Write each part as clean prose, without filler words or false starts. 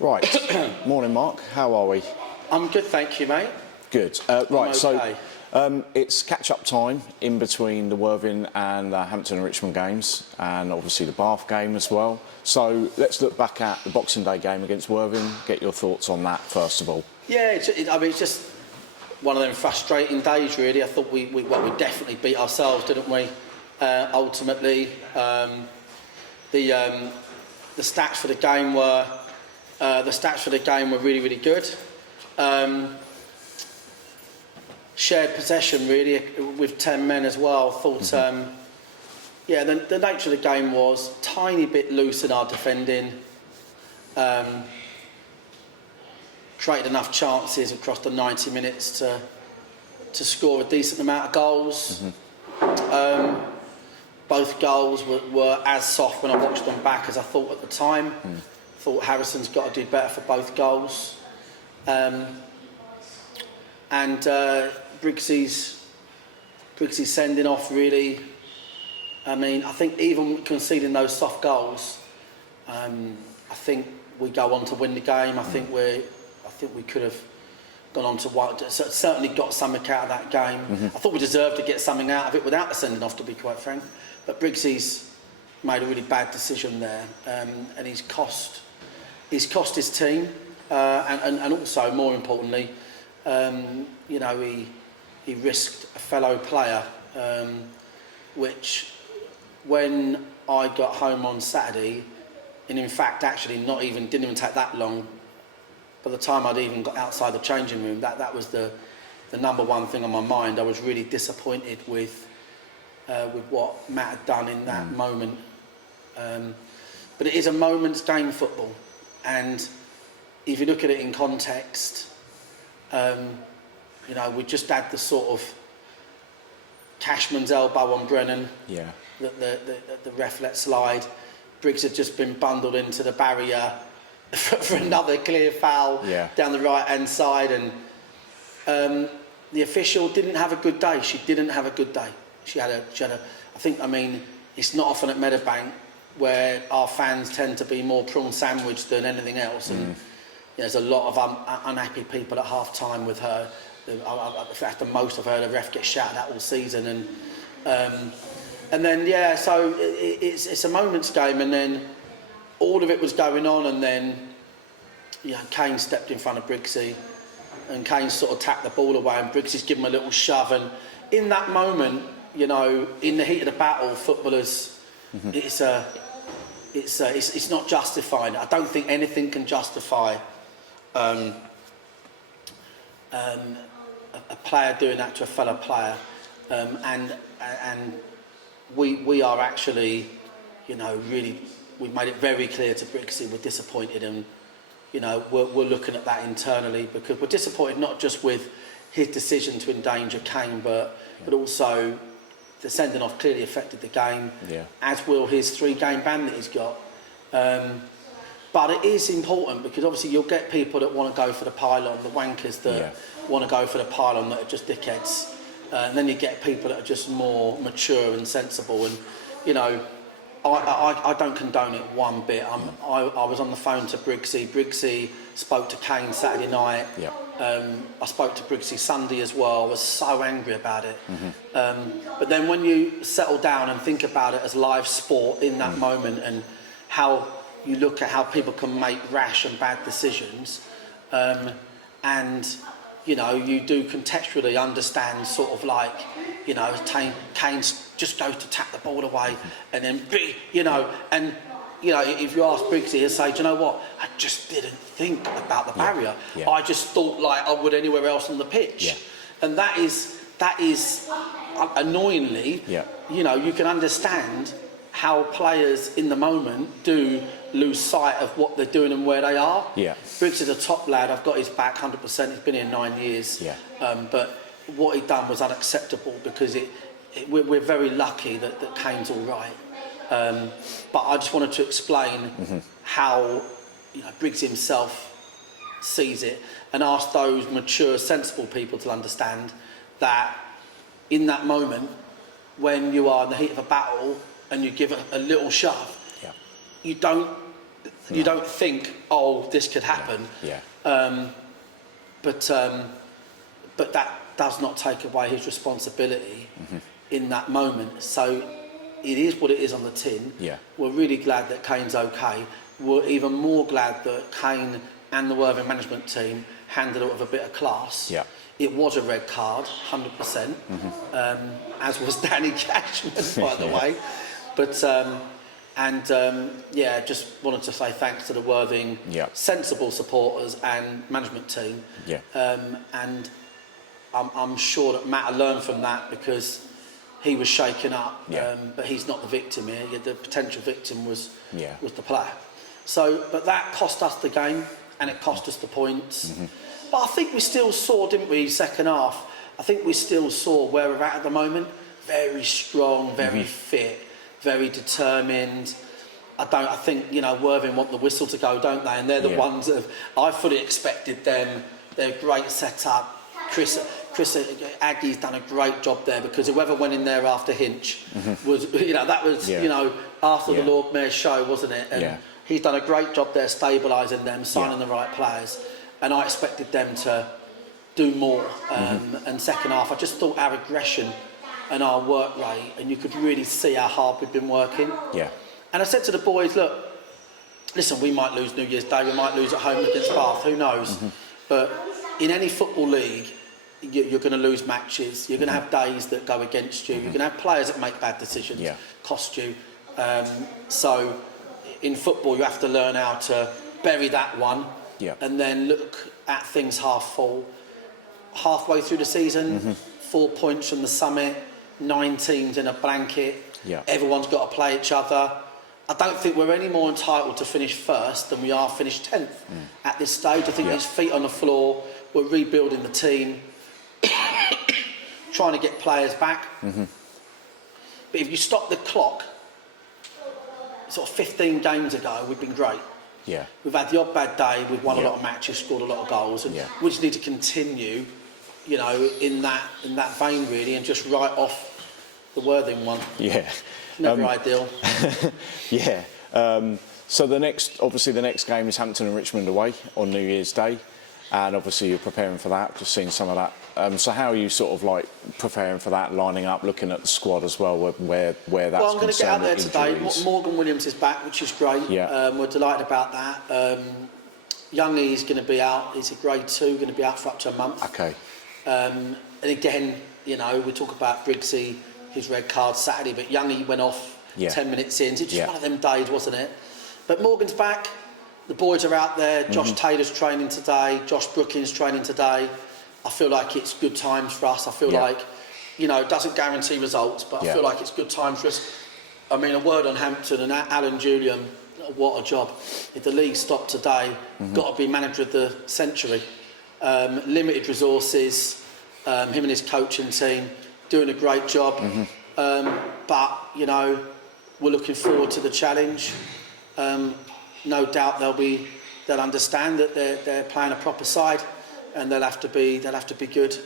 Right. Morning, Marc. How are we? I'm good, thank you, mate. Good. Okay. So it's catch-up time in between the Worthing and the Hampton and Richmond games, and obviously the Bath game as well. So let's look back at the Boxing Day game against Worthing. Get your thoughts on that first of all. Yeah, it's just one of them frustrating days, really. I thought we definitely beat ourselves, didn't we? Ultimately, the stats for the game were really, really good. Shared possession really with 10 men as well. Thought, yeah, the nature of the game was a tiny bit loose in our defending. Created enough chances across the 90 minutes to score a decent amount of goals. Both goals were as soft when I watched them back as I thought at the time. Thought Harrison's got to do better for both goals. And Briggsy's sending off really. I mean, I think even conceding those soft goals, I think we go on to win the game. I think we could have gone on to certainly got something out of that game. I thought we deserved to get something out of it without the sending off, to be quite frank. But Briggsy's made a really bad decision there, and he's cost his team, and also more importantly, you know, he risked a fellow player, which when I got home on Saturday, and in fact actually didn't even take that long. By the time I'd even got outside the changing room, that was the number one thing on my mind. I was really disappointed with what Matt had done in that moment. But it is a moment's game, football, and if you look at it in context, you know, we just had the sort of Cashman's elbow on Brennan. Yeah. The ref let slide. Briggs had just been bundled into the barrier for another clear foul down the right-hand side, and the official didn't have a good day. She didn't have a good day. She had a. I think. I mean, it's not often at Meadowbank where our fans tend to be more prawn sandwich than anything else, and there's a lot of unhappy people at half time with her. At the most I've heard a ref get shouted at all season, and then so it's a moment's game, and then all of it was going on, and then Kane stepped in front of Briggsy, and Kane sort of tapped the ball away, and Briggsy's given him a little shove, and in that moment, you know, in the heat of the battle, footballers, it's not justified. I don't think anything can justify a player doing that to a fellow player, and we are actually, you know, really, we've made it very clear to Briggsy we're disappointed, and you know, we're looking at that internally, because we're disappointed not just with his decision to endanger Kane, but also the sending off clearly affected the game, as will his 3-game ban that he's got. But it is important, because obviously you'll get people that want to go for the pylon, the wankers that want to go for the pylon, that are just dickheads, and then you get people that are just more mature and sensible, and you know, I don't condone it one bit. I was on the phone to Briggsy. Briggsy spoke to Kane Saturday night. I spoke to Briggsy Sunday as well. I was so angry about it. But then when you settle down and think about it as live sport in that moment, and how you look at how people can make rash and bad decisions, and you know, you do contextually understand sort of like, you know, Kane just goes to tap the ball away, and then, you know, and, you know, if you ask Briggsy, he'll say, do you know what, I just didn't think about the barrier. I just thought like I would anywhere else on the pitch. And that is annoyingly, you know, you can understand how players in the moment do lose sight of what they're doing and where they are. Briggs is a top lad. I've got his back 100%. He's been here 9 years. But what he done was unacceptable, because we're very lucky that Kane's all right. But I just wanted to explain how, you know, Briggs himself sees it, and ask those mature, sensible people to understand that in that moment, when you are in the heat of a battle and you give a little shove, you don't. You don't think, oh, this could happen. Yeah. But that does not take away his responsibility in that moment. So it is what it is on the tin. Yeah. We're really glad that Kane's okay. We're even more glad that Kane and the Worthing management team handled it with a bit of class. Yeah. It was a red card, 100%, as was Danny Cashman, by the way. But, just wanted to say thanks to the Worthing sensible supporters and management team. Yeah. And I'm sure that Matt learned from that because he was shaken up, but he's not the victim here. The potential victim was the player. So, but that cost us the game and it cost us the points. But I think we still saw, didn't we, second half? I think we still saw where we're at the moment. Very strong, very fit, very determined. I think, you know, Worthing want the whistle to go, don't they? And they're the ones that I fully expected them. They're great setup. Chris Aggie's done a great job there because whoever went in there after Hinch was, you know, that was, you know, after the Lord Mayor's show, wasn't it? And he's done a great job there stabilising them, signing the right players. And I expected them to do more. And second half, I just thought our aggression and our work rate, and you could really see how hard we've been working. Yeah. And I said to the boys, look, listen, we might lose New Year's Day, we might lose at home against Bath, who knows? But in any football league, you're going to lose matches. You're going to have days that go against you. You're going to have players that make bad decisions, cost you. So in football, you have to learn how to bury that one and then look at things half full. Halfway through the season, 4 points from the summit, 9 teams in a blanket. Everyone's got to play each other. I don't think we're any more entitled to finish first than we are finish 10th at this stage. I think it's feet on the floor. We're rebuilding the team, trying to get players back. But if you stop the clock, sort of 15 games ago, we've been great. We've had the odd bad day, we've won a lot of matches, scored a lot of goals, and we just need to continue, you know, in that vein really, and just write off the Worthing one. Never ideal. So the next game is Hampton and Richmond away on New Year's Day, and obviously you're preparing for that. Just seeing some of that. So how are you sort of like preparing for that, lining up, looking at the squad as well, where that's concerned? Well, I'm going to get out there today. Morgan Williams is back, which is great. We're delighted about that. Youngie is going to be out. He's a grade 2, going to be out for up to a month. Okay. And again, you know, we talk about Briggsy, his red card Saturday, but Youngie went off 10 minutes in. It's just one of them days, wasn't it? But Morgan's back. The boys are out there. Josh Taylor's training today. Josh Brookings training today. I feel like it's good times for us. I feel like, you know, it doesn't guarantee results, but I feel like it's good times for us. I mean, a word on Hampton and Alan Julian, what a job. If the league stopped today, got to be manager of the century. Limited resources, him and his coaching team doing a great job. But, you know, we're looking forward to the challenge. No doubt they'll understand that they're playing a proper side, and they'll have to be good.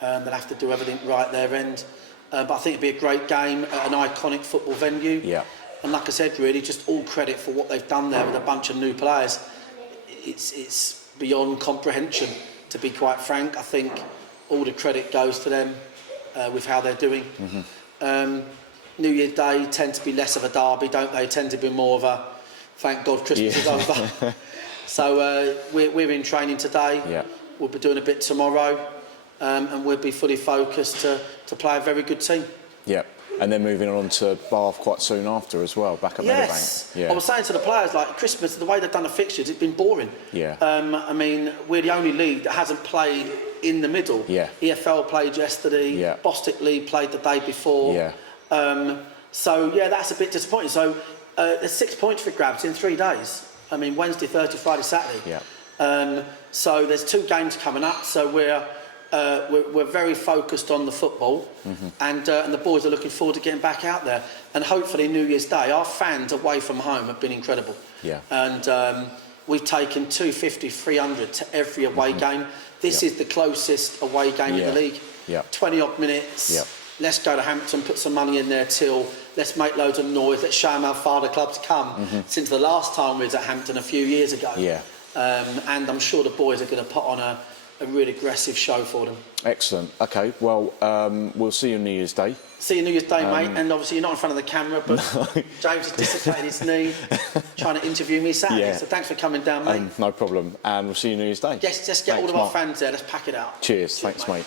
They'll have to do everything right their end. But I think it'll be a great game at an iconic football venue. And like I said, really, just all credit for what they've done there with a bunch of new players. It's beyond comprehension, to be quite frank. I think all the credit goes to them with how they're doing. New Year's Day tend to be less of a derby, don't they? Tend to be more of a, thank God Christmas is over. So we're in training today. We'll be doing a bit tomorrow, and we'll be fully focused to play a very good team. And then moving on to Bath quite soon after as well, back at Meadowbank. I was saying to the players, like, Christmas, the way they've done the fixtures, it's been boring. I mean, we're the only league that hasn't played in the middle. EFL played yesterday, Bostic League played the day before. So, that's a bit disappointing. So, there's 6 points for grabs in 3 days. I mean, Wednesday, Thursday, Friday, Saturday. So there's 2 games coming up, so we're very focused on the football, and the boys are looking forward to getting back out there. And hopefully New Year's Day, our fans away from home have been incredible. And we've taken 250, 300 to every away game. This is the closest away game in the league. 20 odd minutes. let's go to Hampton, put some money in there till, let's make loads of noise, let's show them how far the club's come since the last time we was at Hampton a few years ago. Yeah. And I'm sure the boys are going to put on a really aggressive show for them. Excellent. Okay, well, we'll see you on New Year's Day. See you New Year's Day, mate. And obviously you're not in front of the camera, but James has dislocated his knee trying to interview me Saturday. Yeah. So thanks for coming down, mate. No problem. And we'll see you New Year's Day. Yes, let's get all of our fans there. Let's pack it out. Cheers. Thanks, mate.